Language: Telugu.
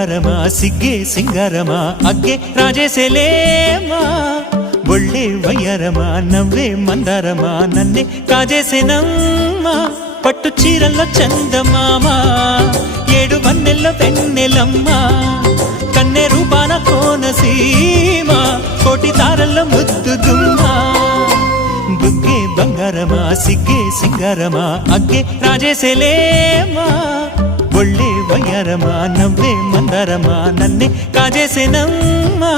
బంగారమా సిగ్గే సింగారమా అగ్గే రాజేసేలేమా ఒళ్ళే వయ్యారమా నవ్వే మందారమా నన్నే కాజేసేనమ్మా పట్టు చీరల్లో చందమామా ఏడు వన్నెల్లో వెన్నెలమ్మా కన్నె రూపాన కోనసీమ కోటి తారల్లో ముద్దుదుమ్మా బుగ్గే బంగారమా సిగ్గే సింగారమా అగ్గే రాజేసేలేమా ఒళ్ళే వయ్యారమా నవ్వే మందారమా నన్నే కాజేసేనమ్మా